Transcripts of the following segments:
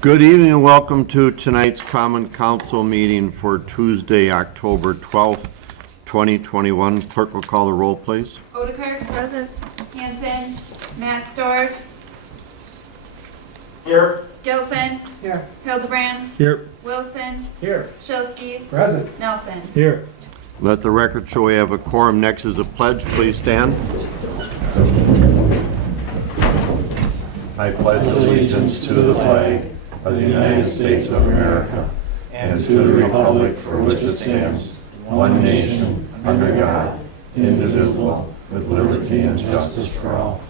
Good evening and welcome to tonight's Common Council meeting for Tuesday, October 12th, 2021. Clerk will call the roll, please. Odekirk. Present. Hanson. Mattsdorf. Here. Gilson. Here. Hildebrand. Here. Wilson. Here. Shilsky. Present. Nelson. Here. Let the record show we have a quorum. Next is the pledge. Please stand. I pledge allegiance to the flag of the United States of America and to the republic for which it stands, one nation, under God, indivisible, with liberty and justice for all.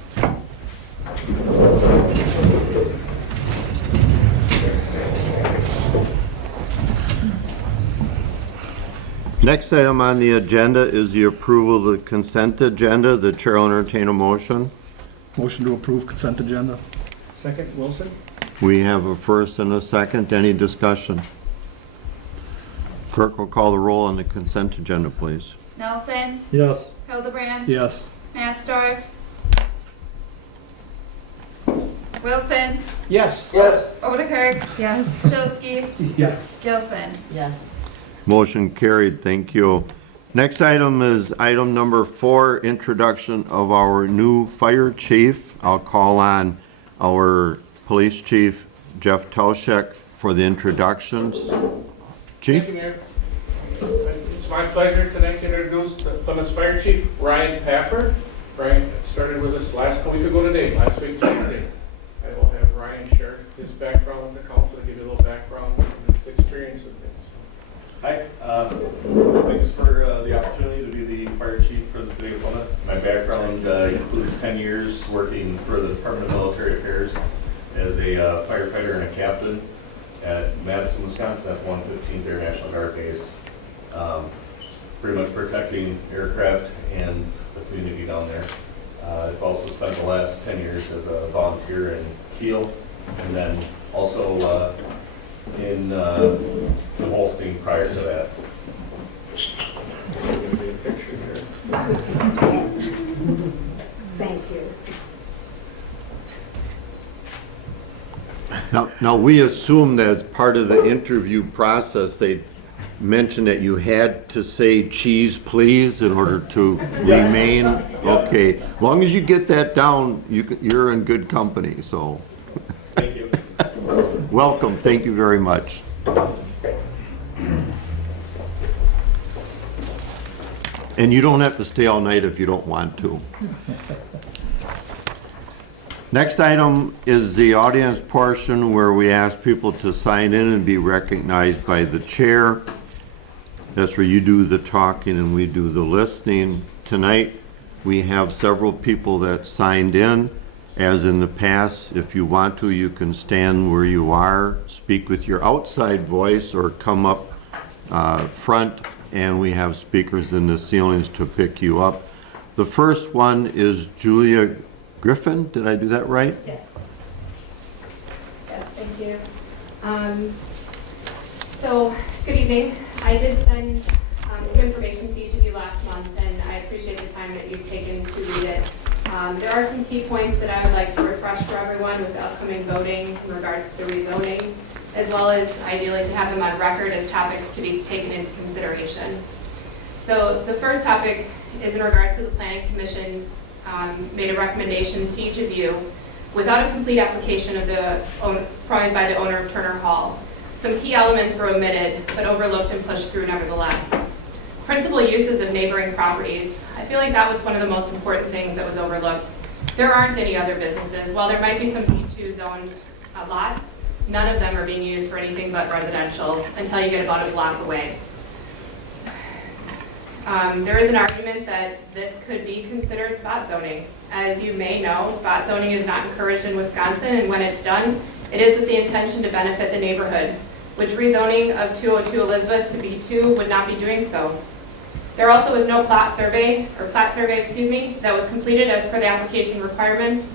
Next item on the agenda is the approval of the consent agenda. The chair will entertain a motion. Motion to approve consent agenda. Second, Wilson. We have a first and a second. Any discussion? Clerk will call the roll on the consent agenda, please. Nelson. Yes. Hildebrand. Yes. Mattsdorf. Wilson. Yes. Odekirk. Yes. Shilsky. Yes. Gilson. Yes. Motion carried. Thank you. Next item is item number 4, introduction of our new fire chief. I'll call on our police chief, Jeff Tauschek, for the introductions. Chief? Thank you, Mayor. It's my pleasure tonight to introduce the Plymouth Fire Chief, Ryan Paffer. Ryan started with us last week Tuesday. I will have Ryan share his background with the council to give you a little background and his experience with things. Hi, thanks for the opportunity to be the fire chief for the city of Plymouth. My background includes 10 years working for the Department of Military Affairs as a firefighter and a captain at Madison, Wisconsin at 115th Air National Guard Base. Pretty much protecting aircraft and the community down there. I've also spent the last 10 years as a volunteer in Kiel and then also in the Holstein prior to that. Thank you. Now we assume that as part of the interview process, they mentioned that you had to say cheese, please, in order to remain. Okay, as long as you get that down, you're in good company, so. Thank you. Welcome, thank you very much. And you don't have to stay all night if you don't want to. Next item is the audience portion where we ask people to sign in and be recognized by the chair. That's where you do the talking and we do the listening. Tonight, we have several people that signed in. As in the past, if you want to, you can stand where you are, speak with your outside voice, or come up front, and we have speakers in the ceilings to pick you up. The first one is Julia Griffin. Did I do that right? Yes. Yes, thank you. So, good evening. I did send some information to each of you last month, and I appreciate the time that you've taken to read it. There are some key points that I would like to refresh for everyone with the upcoming voting in regards to the rezoning, as well as ideally to have them on record as topics to be taken into consideration. So the first topic is in regards to the Planning Commission made a recommendation to each of you without a complete application of provided by the owner of Turner Hall. Some key elements were omitted but overlooked and pushed through nevertheless. Principal uses of neighboring properties. I feel like that was one of the most important things that was overlooked. There aren't any other businesses. While there might be some B2 zoned lots, none of them are being used for anything but residential until you get about a block away. There is an argument that this could be considered spot zoning. As you may know, spot zoning is not encouraged in Wisconsin, and when it's done, it is with the intention to benefit the neighborhood, which rezoning of 202 Elizabeth to B2 would not be doing so. There also was no plat survey, that was completed as per the application requirements,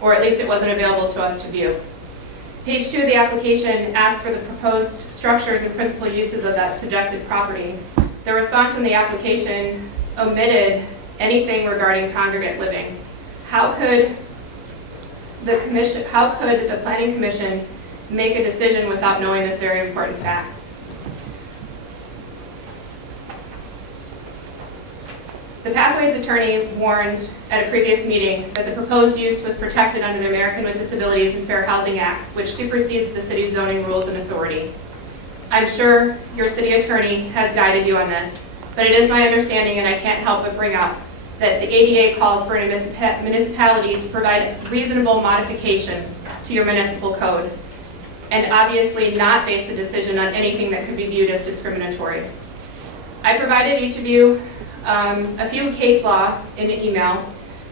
or at least it wasn't available to us to view. Page 2 of the application asks for the proposed structures and principal uses of that subjected property. The response in the application omitted anything regarding congregate living. How could the Planning Commission make a decision without knowing this very important fact. The Pathways attorney warned at a previous meeting that the proposed use was protected under the American with Disabilities and Fair Housing Acts, which supersedes the city's zoning rules and authority. I'm sure your city attorney has guided you on this, but it is my understanding, and I can't help but bring up, that the ADA calls for a municipality to provide reasonable modifications to your municipal code, and obviously not base a decision on anything that could be viewed as discriminatory. I provided each of you a few case law in an email.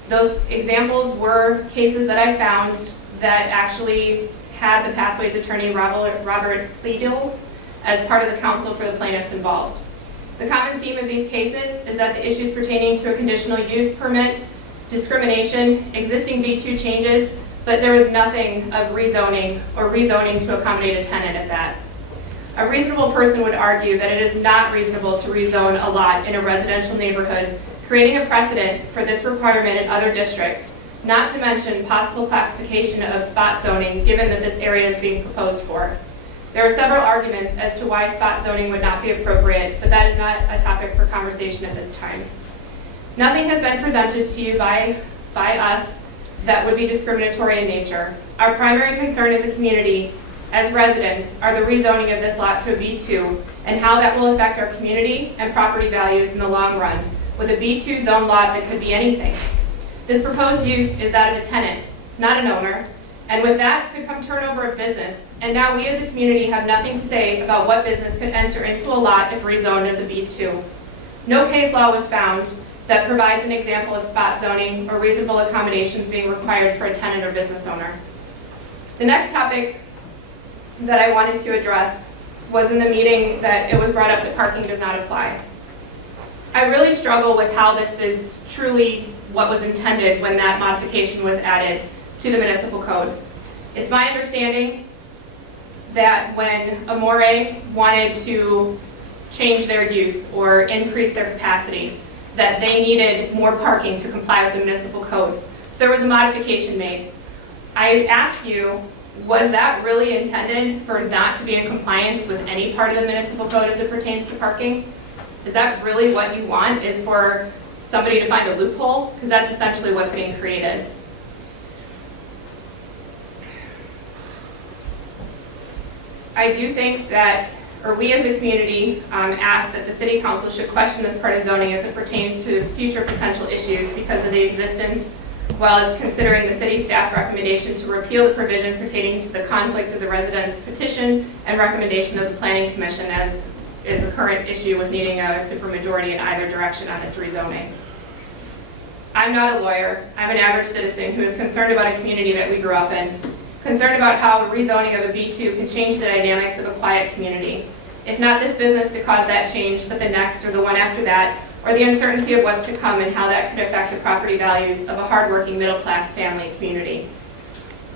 Those examples were cases that I found that actually had the Pathways attorney, Robert Pleadle, as part of the counsel for the plaintiffs involved. The common theme of these cases is that the issues pertaining to a conditional use permit, discrimination, existing B2 changes, but there was nothing of rezoning or rezoning to accommodate a tenant at that. A reasonable person would argue that it is not reasonable to rezone a lot in a residential neighborhood, creating a precedent for this requirement in other districts, not to mention possible classification of spot zoning given that this area is being proposed for. There are several arguments as to why spot zoning would not be appropriate, but that is not a topic for conversation at this time. Nothing has been presented to you by us that would be discriminatory in nature. Our primary concern as a community, as residents, are the rezoning of this lot to a B2 and how that will affect our community and property values in the long run, with a B2 zone lot that could be anything. This proposed use is that of a tenant, not an owner, and with that could come turnover of business. And now we as a community have nothing to say about what business could enter into a lot if rezoned as a B2. No case law was found that provides an example of spot zoning or reasonable accommodations being required for a tenant or business owner. The next topic that I wanted to address was in the meeting that it was brought up that parking does not apply. I really struggle with how this is truly what was intended when that modification was added to the municipal code. It's my understanding that when Amore wanted to change their use or increase their capacity, that they needed more parking to comply with the municipal code. So there was a modification made. I ask you, was that really intended for not to be in compliance with any part of the municipal code as it pertains to parking? Is that really what you want, is for somebody to find a loophole? Because that's essentially what's being created. I do think that, or we as a community ask that the city council should question this part of zoning as it pertains to future potential issues because of the existence, while it's considering the city staff recommendation to repeal the provision pertaining to the conflict of the residents' petition and recommendation of the planning commission, as is a current issue with needing a supermajority in either direction on this rezoning. I'm not a lawyer. I'm an average citizen who is concerned about a community that we grew up in, concerned about how rezoning of a B2 can change the dynamics of a quiet community. If not this business to cause that change, but the next or the one after that, or the uncertainty of what's to come and how that could affect the property values of a hardworking middle-class family community.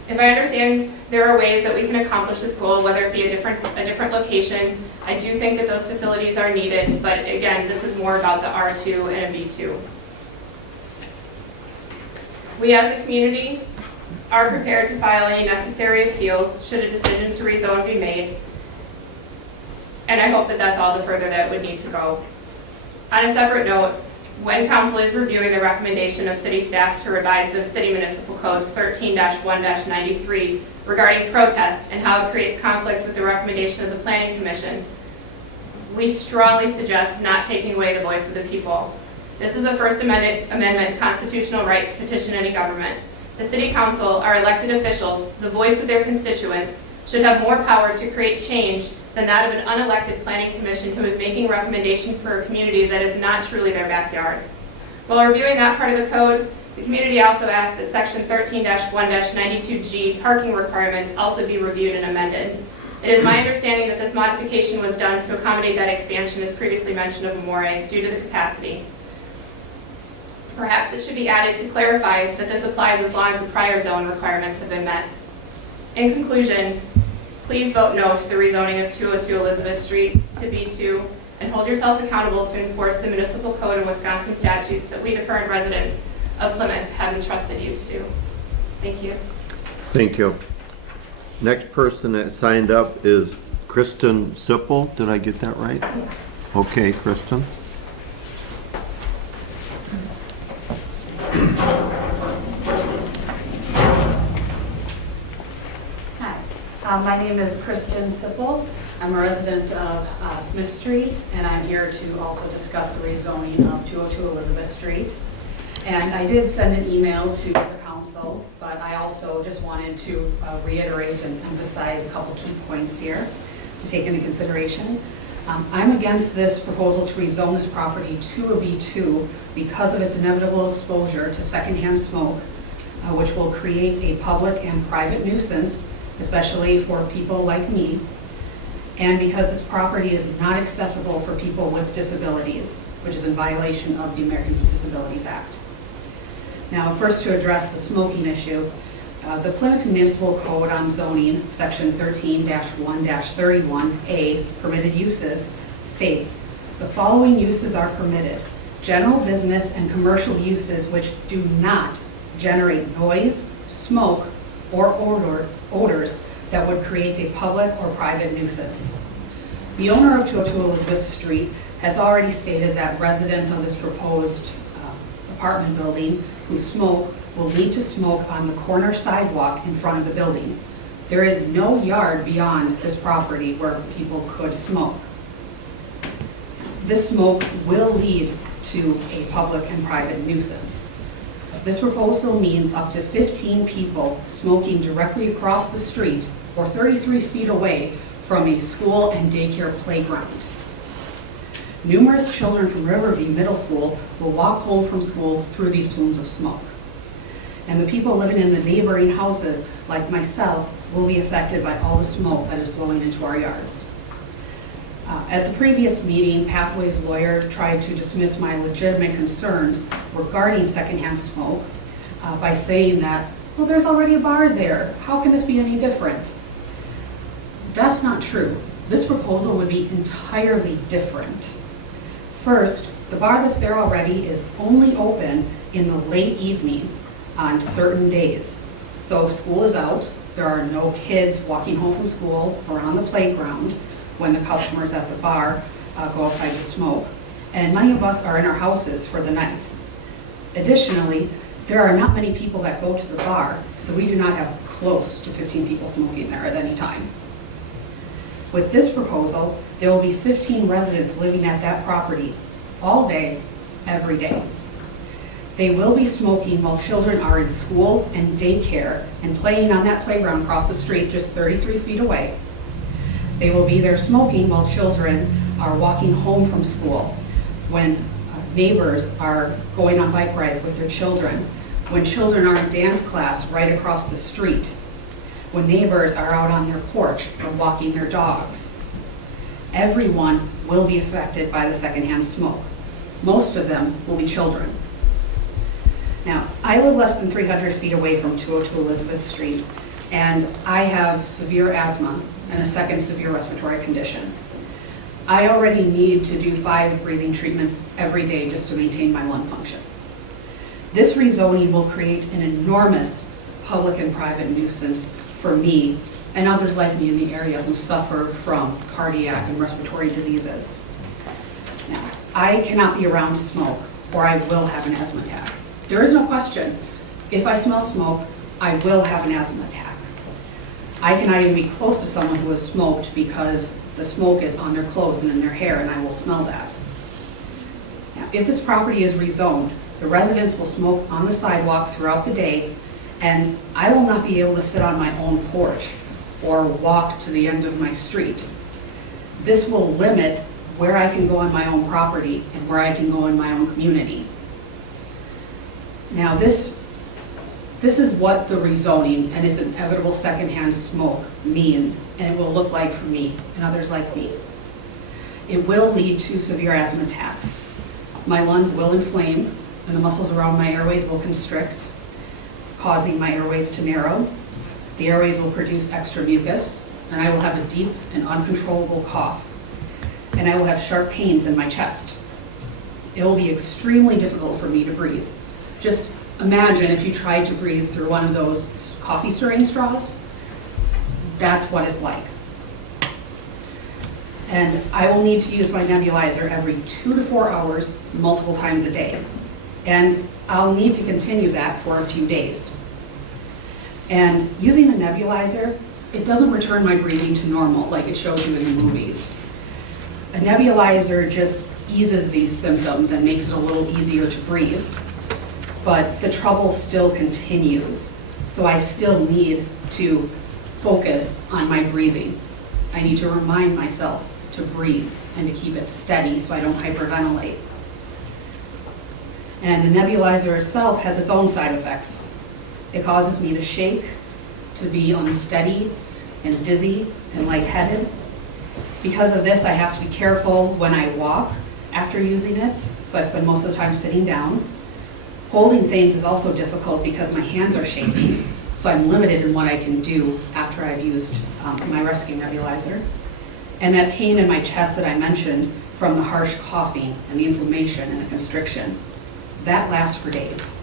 If I understand there are ways that we can accomplish this goal, whether it be a different location, I do think that those facilities are needed, but again, this is more about the R2 and a B2. We as a community are prepared to file any necessary appeals should a decision to rezone be made. And I hope that that's all the further that would need to go. On a separate note, when council is reviewing the recommendation of city staff to revise the city municipal code 13-1-93 regarding protest and how it creates conflict with the recommendation of the planning commission, we strongly suggest not taking away the voice of the people. This is a First Amendment constitutional right to petition any government. The city council, our elected officials, the voice of their constituents, should have more power to create change than that of an unelected planning commission who is making recommendations for a community that is not truly their backyard. While reviewing that part of the code, the community also asks that section 13-1-92G parking requirements also be reviewed and amended. It is my understanding that this modification was done to accommodate that expansion as previously mentioned of Amore due to the capacity. Perhaps it should be added to clarify that this applies as long as the prior zone requirements have been met. In conclusion, please vote no to the rezoning of 202 Elizabeth Street to B2 and hold yourself accountable to enforce the municipal code and Wisconsin statutes that we, the current residents of Plymouth, have entrusted you to do. Thank you. Thank you. Next person that signed up is Kristen Sippel. Did I get that right? Okay, Kristen. Hi, my name is Kristen Sippel. I'm a resident of Smith Street, and I'm here to also discuss the rezoning of 202 Elizabeth Street. And I did send an email to the council, but I also just wanted to reiterate and emphasize a couple key points here to take into consideration. I'm against this proposal to rezone this property to a B2 because of its inevitable exposure to secondhand smoke, which will create a public and private nuisance, especially for people like me, and because this property is not accessible for people with disabilities, which is in violation of the American with Disabilities Act. Now, first to address the smoking issue, the Plymouth Municipal Code on Zoning, Section 13-1-31A, permitted uses, states, the following uses are permitted: general business and commercial uses which do not generate noise, smoke, or odors that would create a public or private nuisance. The owner of 202 Elizabeth Street has already stated that residents of this proposed apartment building who smoke will need to smoke on the corner sidewalk in front of the building. There is no yard beyond this property where people could smoke. This smoke will lead to a public and private nuisance. This proposal means up to 15 people smoking directly across the street or 33 feet away from a school and daycare playground. Numerous children from Riverview Middle School will walk home from school through these plumes of smoke. And the people living in the neighboring houses, like myself, will be affected by all the smoke that is blowing into our yards. At the previous meeting, Pathways lawyer tried to dismiss my legitimate concerns regarding secondhand smoke by saying that, well, there's already a bar there. How can this be any different? That's not true. This proposal would be entirely different. First, the bar that's there already is only open in the late evening on certain days. So school is out, there are no kids walking home from school or on the playground when the customers at the bar go outside to smoke. And many of us are in our houses for the night. Additionally, there are not many people that go to the bar, so we do not have close to 15 people smoking there at any time. With this proposal, there will be 15 residents living at that property all day, every day. They will be smoking while children are in school and daycare and playing on that playground across the street just 33 feet away. They will be there smoking while children are walking home from school, when neighbors are going on bike rides with their children, when children are in dance class right across the street, when neighbors are out on their porch or walking their dogs. Everyone will be affected by the secondhand smoke. Most of them will be children. Now, I live less than 300 feet away from 202 Elizabeth Street, and I have severe asthma and a second severe respiratory condition. I already need to do 5 breathing treatments every day just to maintain my lung function. This rezoning will create an enormous public and private nuisance for me and others like me in the area who suffer from cardiac and respiratory diseases. Now, I cannot be around smoke or I will have an asthma attack. There is no question. If I smell smoke, I will have an asthma attack. I cannot even be close to someone who has smoked because the smoke is on their clothes and in their hair, and I will smell that. Now, if this property is rezoned, the residents will smoke on the sidewalk throughout the day, and I will not be able to sit on my own porch or walk to the end of my street. This will limit where I can go on my own property and where I can go in my own community. Now, this is what the rezoning and its inevitable secondhand smoke means, and it will look like for me and others like me. It will lead to severe asthma attacks. My lungs will inflame, and the muscles around my airways will constrict, causing my airways to narrow. The airways will produce extra mucus, and I will have a deep and uncontrollable cough. And I will have sharp pains in my chest. It will be extremely difficult for me to breathe. Just imagine if you tried to breathe through one of those coffee stirring straws. that's what it's like. And I will need to use my nebulizer every 2 to 4 hours, multiple times a day. And I'll need to continue that for a few days. And using a nebulizer, it doesn't return my breathing to normal like it shows you in the movies. A nebulizer just eases these symptoms and makes it a little easier to breathe. But the trouble still continues. So I still need to focus on my breathing. I need to remind myself to breathe and to keep it steady so I don't hyperventilate. And the nebulizer itself has its own side effects. It causes me to shake, to be unsteady and dizzy and lightheaded. Because of this, I have to be careful when I walk after using it, so I spend most of the time sitting down. Holding things is also difficult because my hands are shaking, so I'm limited in what I can do after I've used my rescue nebulizer. And that pain in my chest that I mentioned from the harsh coughing and the inflammation and the constriction, that lasts for days.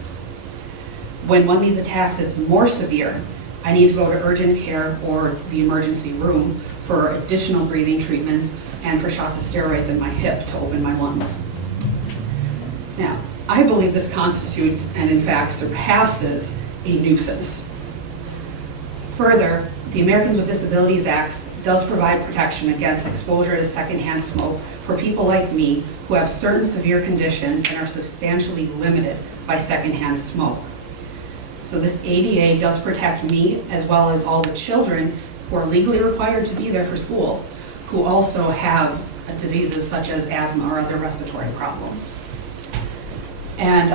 When one of these attacks is more severe, I need to go to urgent care or the emergency room for additional breathing treatments and for shots of steroids in my hip to open my lungs. Now, I believe this constitutes and in fact surpasses a nuisance. Further, the Americans with Disabilities Act does provide protection against exposure to secondhand smoke for people like me who have certain severe conditions and are substantially limited by secondhand smoke. So this ADA does protect me as well as all the children who are legally required to be there for school, who also have diseases such as asthma or other respiratory problems. And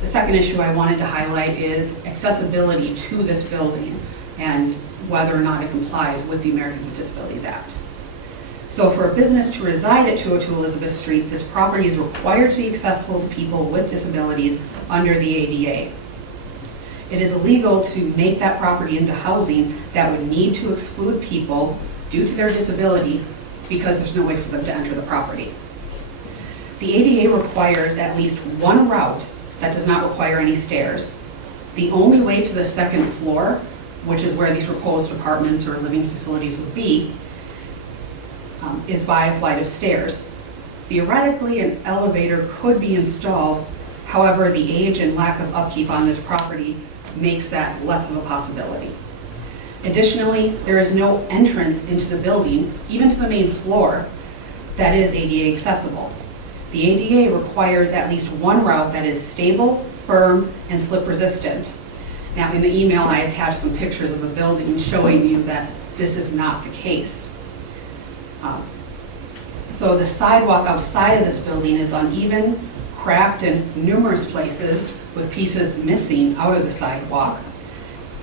the second issue I wanted to highlight is accessibility to this building and whether or not it complies with the Americans with Disabilities Act. So for a business to reside at 202 Elizabeth Street, this property is required to be accessible to people with disabilities under the ADA. It is illegal to make that property into housing that would need to exclude people due to their disability because there's no way for them to enter the property. The ADA requires at least one route that does not require any stairs. The only way to the second floor, which is where these proposed apartment or living facilities would be, is by a flight of stairs. Theoretically, an elevator could be installed. However, the age and lack of upkeep on this property makes that less of a possibility. Additionally, there is no entrance into the building, even to the main floor, that is ADA accessible. The ADA requires at least one route that is stable, firm, and slip resistant. Now, in the email, I attached some pictures of the building showing you that this is not the case. So the sidewalk outside of this building is uneven, cracked in numerous places with pieces missing out of the sidewalk.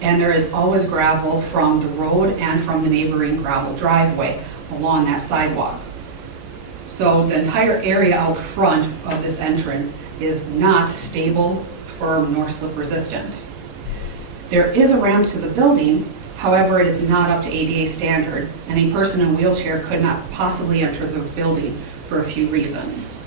And there is always gravel from the road and from the neighboring gravel driveway along that sidewalk. So the entire area out front of this entrance is not stable, firm, nor slip resistant. There is a ramp to the building, however, it is not up to ADA standards, and a person in a wheelchair could not possibly enter the building for a few reasons.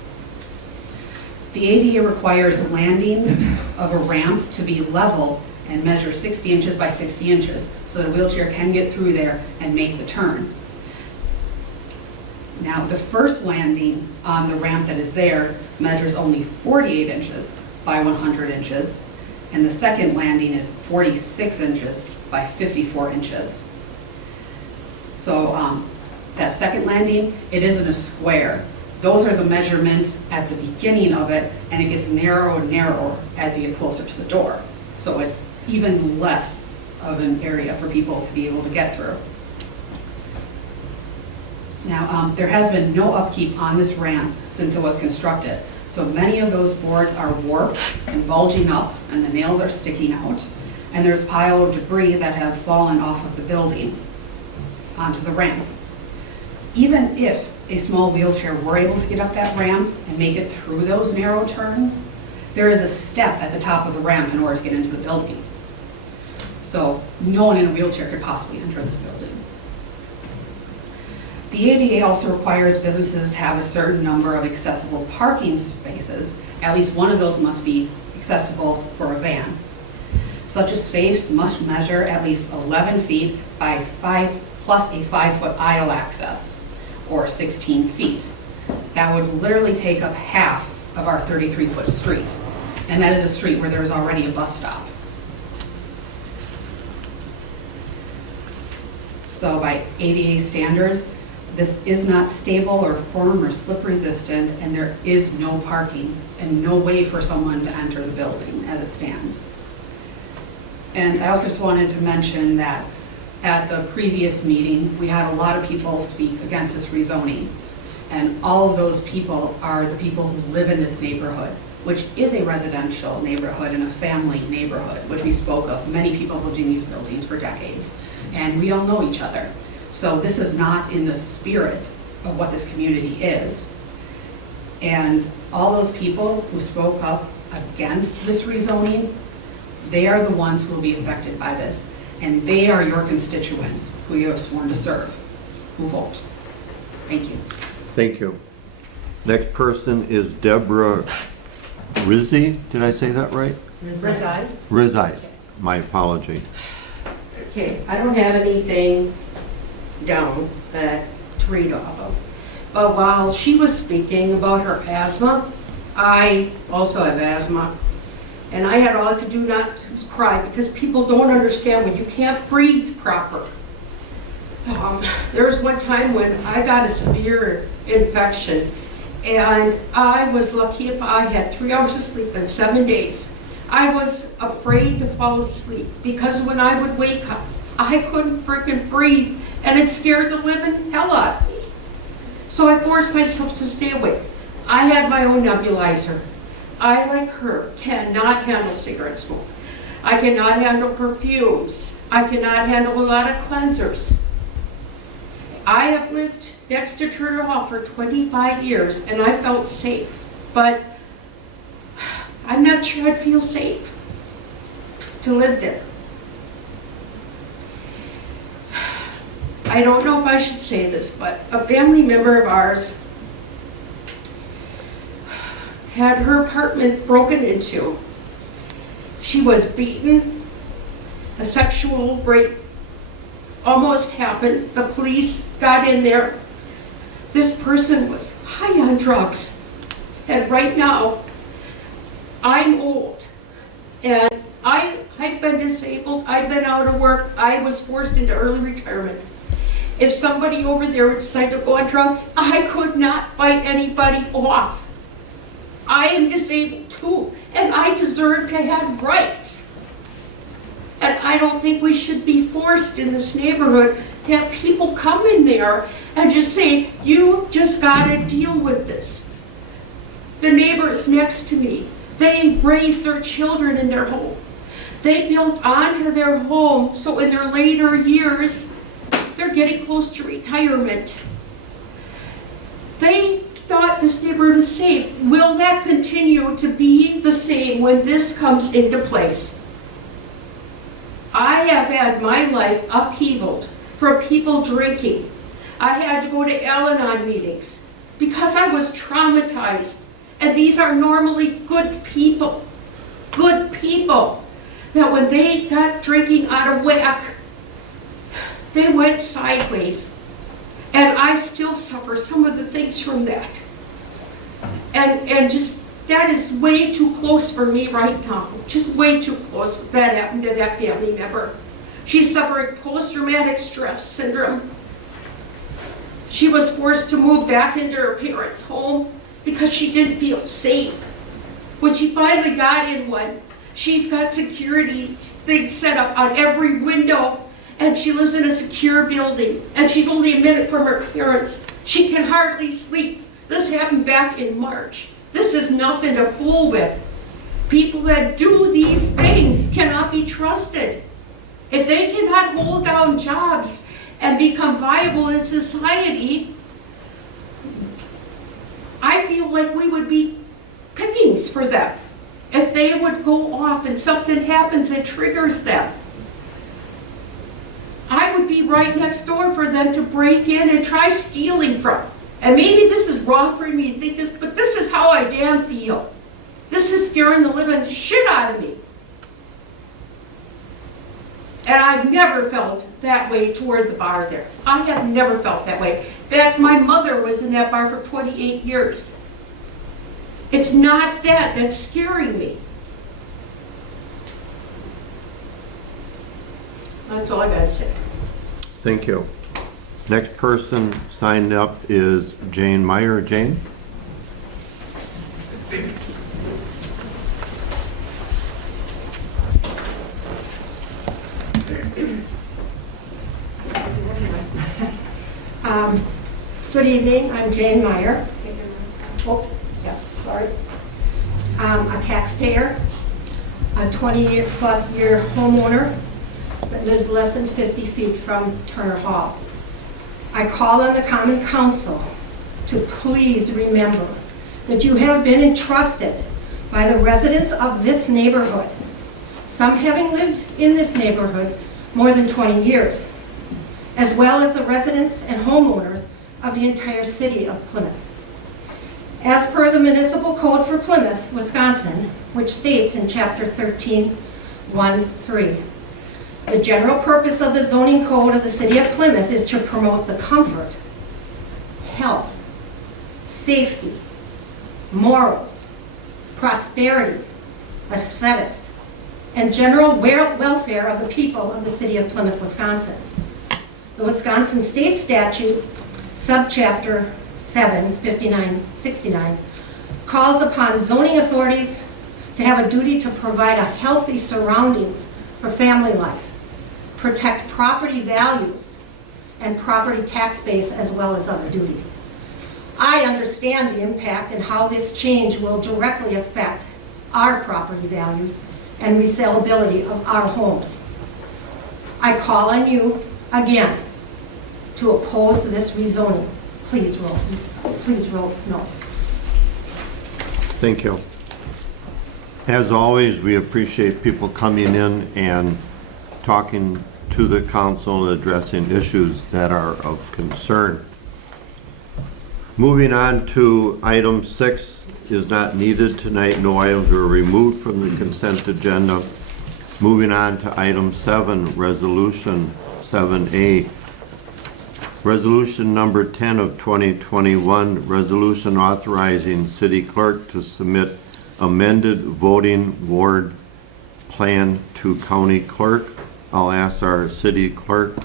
The ADA requires landings of a ramp to be level and measure 60 inches by 60 inches so that a wheelchair can get through there and make the turn. Now, the first landing on the ramp that is there measures only 48 inches by 100 inches, and the second landing is 46 inches by 54 inches. So that second landing, it isn't a square. Those are the measurements at the beginning of it, and it gets narrower and narrower as you get closer to the door. So it's even less of an area for people to be able to get through. Now, there has been no upkeep on this ramp since it was constructed. So many of those boards are warped and bulging up, and the nails are sticking out. And there's pile of debris that have fallen off of the building onto the ramp. Even if a small wheelchair were able to get up that ramp and make it through those narrow turns, there is a step at the top of the ramp in order to get into the building. So no one in a wheelchair could possibly enter this building. The ADA also requires businesses to have a certain number of accessible parking spaces. At least one of those must be accessible for a van. Such a space must measure at least 11 feet by 5 plus a 5-foot aisle access, or 16 feet. That would literally take up half of our 33-foot street. And that is a street where there is already a bus stop. So by ADA standards, this is not stable or firm or slip resistant, and there is no parking and no way for someone to enter the building as it stands. And I also just wanted to mention that at the previous meeting, we had a lot of people speak against this rezoning. And all of those people are the people who live in this neighborhood, which is a residential neighborhood and a family neighborhood, which we spoke of. Many people lived in these buildings for decades, and we all know each other. So this is not in the spirit of what this community is. And all those people who spoke up against this rezoning, they are the ones who will be affected by this. And they are your constituents who you have sworn to serve, who vote. Thank you. Thank you. Next person is Deborah Rizzi. Did I say that right? Reside. Rizzi. My apology. Okay, I don't have anything down that to read off of. But while she was speaking about her asthma, I also have asthma. And I had all I could do not to cry because people don't understand when you can't breathe proper. There was one time when I got a severe infection, and I was lucky if I had 3 hours of sleep in 7 days. I was afraid to fall asleep because when I would wake up, I couldn't freaking breathe, and it scared the living hell out of me. So I forced myself to stay awake. I had my own nebulizer. I, like her, cannot handle cigarette smoke. I cannot handle perfumes. I cannot handle a lot of cleansers. I have lived next to Turner Hall for 25 years, and I felt safe, but I'm not sure I'd feel safe to live there. I don't know if I should say this, but a family member of ours had her apartment broken into. She was beaten. A sexual rape almost happened. The police got in there. This person was high on drugs. And right now, I'm old. And I've been disabled. I've been out of work. I was forced into early retirement. If somebody over there would decide to go on drugs, I could not fight anybody off. I am disabled too, and I deserve to have rights. And I don't think we should be forced in this neighborhood to have people come in there and just say, you just gotta deal with this. The neighbors next to me, they raised their children in their home. They built onto their home, so in their later years, they're getting close to retirement. They thought this neighborhood is safe. Will that continue to be the same when this comes into place? I have had my life upheavaled from people drinking. I had to go to Al-Anon meetings because I was traumatized. And these are normally good people, that when they got drinking out of whack, they went sideways. And I still suffer some of the things from that. And just, that is way too close for me right now. Just way too close. That happened to that family member. She's suffering post-traumatic stress syndrome. She was forced to move back into her parents' home because she didn't feel safe. When she finally got in one, she's got security things set up on every window, and she lives in a secure building, and she's only a minute from her parents. She can hardly sleep. This happened back in March. This is nothing to fool with. People that do these things cannot be trusted. If they cannot hold down jobs and become viable in society, I feel like we would be pickings for them if they would go off and something happens that triggers them. I would be right next door for them to break in and try stealing from. And maybe this is wrong for me to think this, but this is how I damn feel. This is scaring the living shit out of me. And I've never felt that way toward the bar there. I have never felt that way. In fact, my mother was in that bar for 28 years. It's not that that's scaring me. That's all I gotta say. Thank you. Next person signed up is Jane Meyer. Jane? Good evening, I'm Jane Meyer. Take your mask off. Oh, yeah, sorry. I'm a taxpayer, a 20-plus year homeowner that lives less than 50 feet from Turner Hall. I call on the Common Council to please remember that you have been entrusted by the residents of this neighborhood, some having lived in this neighborhood more than 20 years, as well as the residents and homeowners of the entire city of Plymouth. As per the municipal code for Plymouth, Wisconsin, which states in chapter 13:1-3, the general purpose of the zoning code of the city of Plymouth is to promote the comfort, health, safety, morals, prosperity, aesthetics, and general welfare of the people of the city of Plymouth, Wisconsin. The Wisconsin State Statute, subchapter 75969, calls upon zoning authorities to have a duty to provide a healthy surroundings for family life, protect property values and property tax base, as well as other duties. I understand the impact and how this change will directly affect our property values and resaleability of our homes. I call on you again to oppose this rezoning. Please vote no. Thank you. As always, we appreciate people coming in and talking to the council, addressing issues that are of concern. Moving on to item 6 is not needed tonight. No items were removed from the consent agenda. Moving on to item 7, resolution 7A. Resolution number 10 of 2021, resolution authorizing city clerk to submit amended voting ward plan to county clerk. I'll ask our city clerk,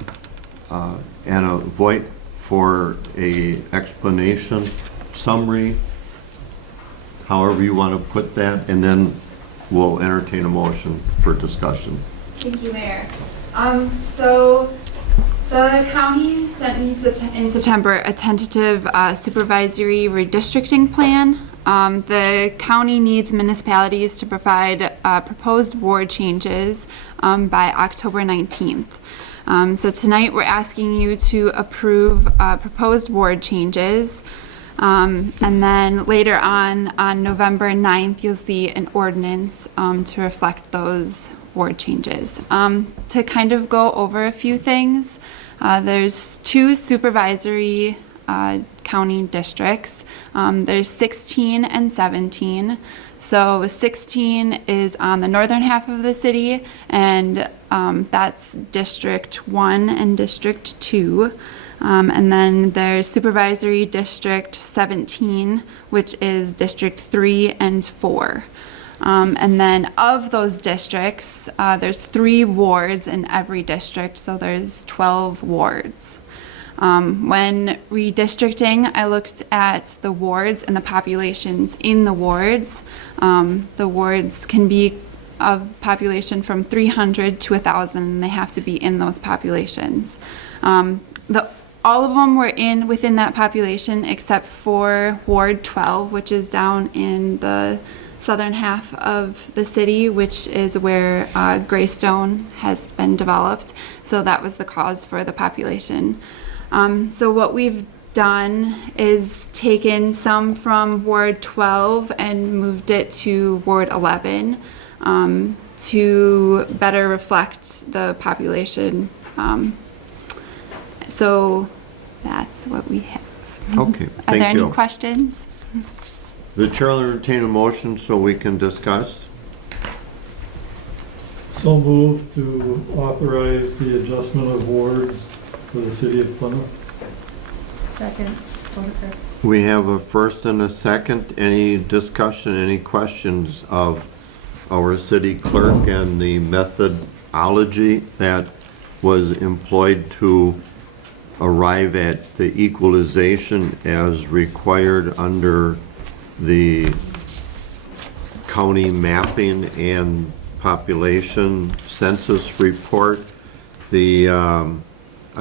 Anna Voigt, for a explanation, summary, however you want to put that, and then we'll entertain a motion for discussion. Thank you, Mayor. So the county sent me in September a tentative supervisory redistricting plan. The county needs municipalities to provide proposed ward changes by October 19th. So tonight we're asking you to approve proposed ward changes. And then later on November 9th, you'll see an ordinance to reflect those ward changes. To kind of go over a few things, there's 2 supervisory county districts. There's 16 and 17. So 16 is on the northern half of the city, and that's District 1 and District 2. And then there's Supervisory District 17, which is District 3 and 4. And then of those districts, there's 3 wards in every district, so there's 12 wards. When redistricting, I looked at the wards and the populations in the wards. The wards can be of population from 300 to 1,000, and they have to be in those populations. All of them were within that population except for Ward 12, which is down in the southern half of the city, which is where Greystone has been developed. So that was the cause for the population. So what we've done is taken some from Ward 12 and moved it to Ward 11 to better reflect the population. So that's what we have. Okay, Are thank there any you. questions? The chair will entertain a motion so we can discuss. So moved to authorize the adjustment of wards for the city of Plymouth. Second. Overker. We have a first and a second. Any discussion, any questions of our city clerk and the methodology that was employed to arrive at the equalization as required under the county mapping and population census report? I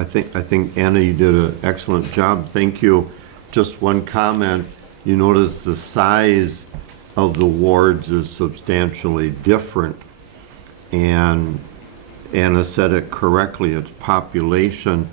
think Anna, you did an excellent job. Thank you. Just one comment. You notice the size of the wards is substantially different. And Anna said it correctly. It's population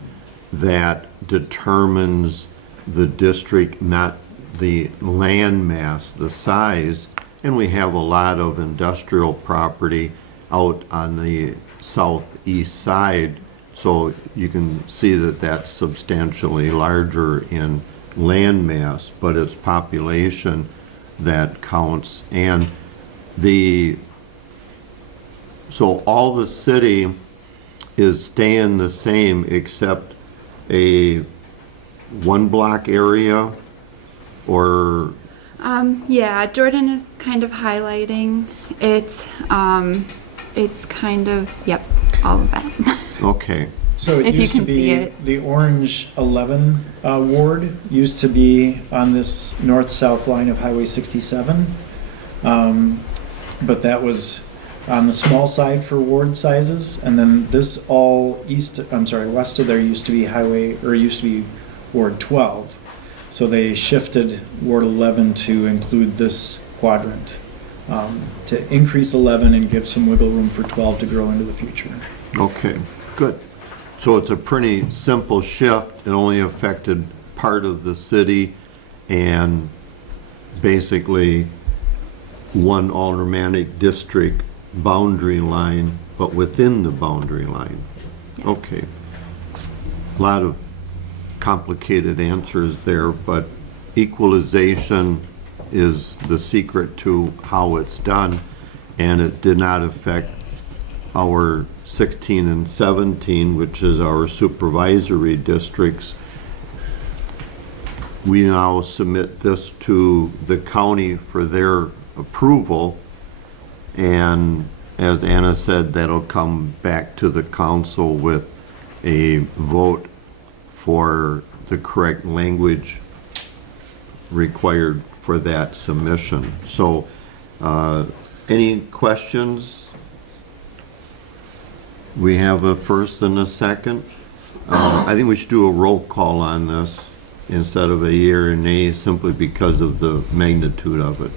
that determines the district, not the land mass, the size. And we have a lot of industrial property out on the southeast side. So you can see that that's substantially larger in land mass, but it's population that counts. And so all the city is staying the same except a one block area, or? Yeah, Jordan is kind of highlighting it. It's kind of, yep, all of that. Okay. So it If you used to can see be, it. the orange 11 ward used to be on this north-south line of Highway 67. But that was on the small side for ward sizes. And then this all west of there used to be Ward 12. So they shifted Ward 11 to include this quadrant, to increase 11 and give some wiggle room for 12 to grow into the future. Okay, good. So it's a pretty simple shift. It only affected part of the city and basically one aldermanic district boundary line, but within the boundary line. Yes. Okay. A lot of complicated answers there, but equalization is the secret to how it's done, and it did not affect our 16 and 17, which is our supervisory districts. We now submit this to the county for their approval, and as Anna said, that'll come back to the council with a vote for the correct language required for that submission. So, any questions? We have a first and a second. I think we should do a roll call on this instead of a yea or nay, simply because of the magnitude of it.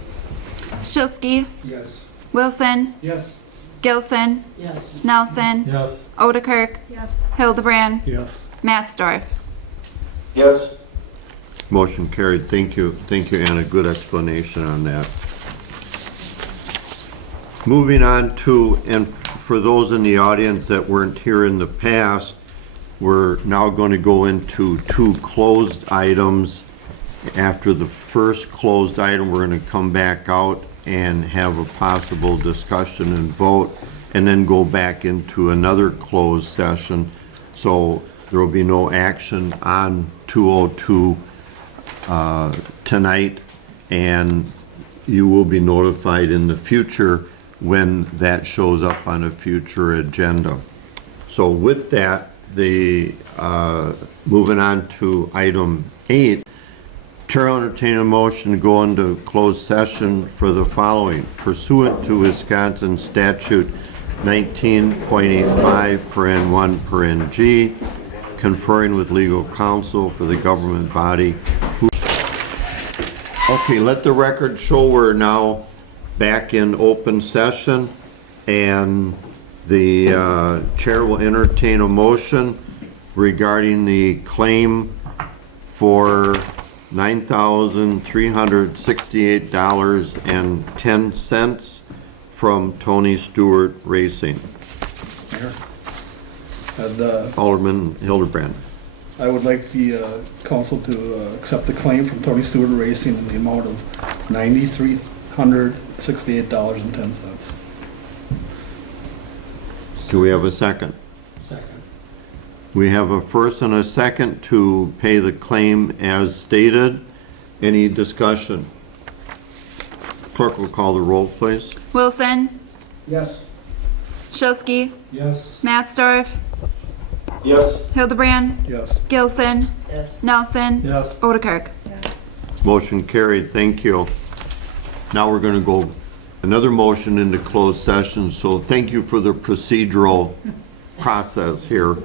Shilsky, Yes. Wilson, Yes. Gilson, Yes. Nelson, Yes. Odekirk, Yes. Hildebrand, Yes. Mattsdorf. Yes. Motion carried. Thank you, Anna. Good explanation on that. Moving on to, and for those in the audience that weren't here in the past, we're now going to go into two closed items. After the first closed item, we're going to come back out and have a possible discussion and vote, and then go back into another closed session. So there will be no action on 202 tonight, and you will be notified in the future when that shows up on a future agenda. So with that, moving on to item 8, Chair will entertain a motion to go into closed session for the following. Pursuant to Wisconsin statute 19.85 paren 1 paren G, conferring with legal counsel for the government body. Okay, let the record show we're now back in open session, and the chair will entertain a motion regarding the claim for $9,368.10 from Tony Stewart Racing. Mayor? Alderman Hildebrand. I would like the council to accept the claim from Tony Stewart Racing in the amount of $9,368.10. Do we have a second? Second. We have a first and a second to pay the claim as stated. Any discussion? Clerk will call the roll, please. Wilson, Yes. Shilsky, Yes. Mattsdorf, Yes. Hildebrand, Yes. Gilson, Yes. Nelson, Yes. Odekirk. Motion carried, thank you. Now we're gonna go another motion into closed session, so thank you for the procedural process here.